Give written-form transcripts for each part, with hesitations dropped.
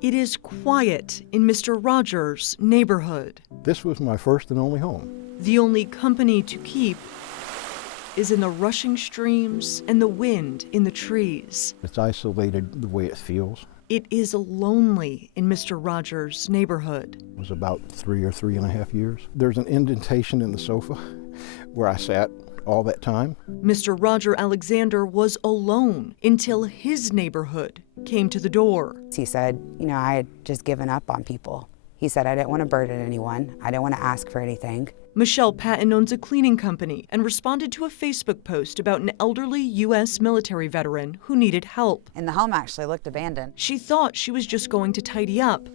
It is quiet in Mr. Rogers' neighborhood. This was my first and only home. The only company to keep is in the rushing streams and the wind in the trees. It's isolated the way it feels. It is lonely in Mr. Rogers' neighborhood. It was about 3.5 years. There's an indentation in the sofa where I sat all that time. Mr. Roger Alexander was alone until his neighborhood came to the door. He said, I had just given up on people. He said, I didn't want to burden anyone. I didn't want to ask for anything. Michelle Patton owns a cleaning company and responded to a Facebook post about an elderly U.S. military veteran who needed help. And the home actually looked abandoned. She thought she was just going to tidy up,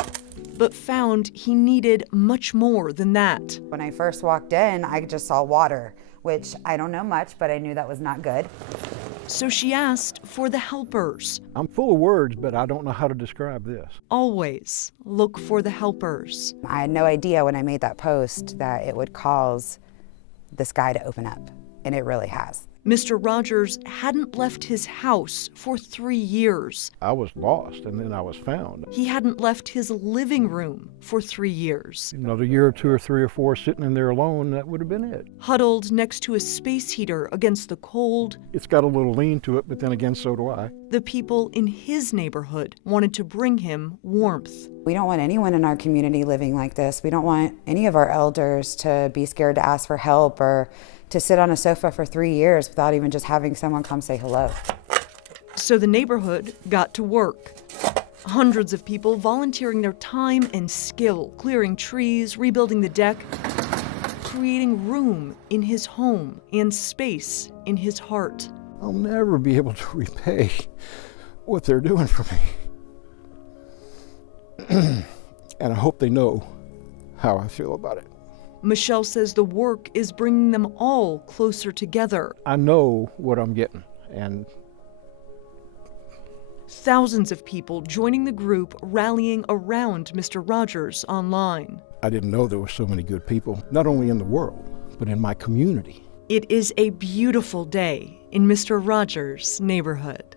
but found he needed much more than that. When I first walked in, I just saw water, which I don't know much, but I knew that was not good. So she asked for the helpers. I'm full of words, but I don't know how to describe this. Always look for the helpers. I had no idea when I made that post that it would cause the sky to open up, and it really has. Mr. Rogers hadn't left his house for 3 years. I was lost, and then I was found. He hadn't left his living room for 3 years. Another year or 2 or 3 or 4 sitting in there alone, that would have been it. Huddled next to a space heater against the cold, It's got a little lean to it, but then again, so do I. the people in his neighborhood wanted to bring him warmth. We don't want anyone in our community living like this. We don't want any of our elders to be scared to ask for help or to sit on a sofa for 3 years without even just having someone come say hello. So the neighborhood got to work. Hundreds of people volunteering their time and skill, clearing trees, rebuilding the deck, creating room in his home and space in his heart. I'll never be able to repay what they're doing for me. And I hope they know how I feel about it. Michelle says the work is bringing them all closer together. I know what I'm getting, and Thousands of people joining the group rallying around Mr. Rogers online. I didn't know there were so many good people, not only in the world, but in my community. It is a beautiful day in Mr. Rogers' neighborhood.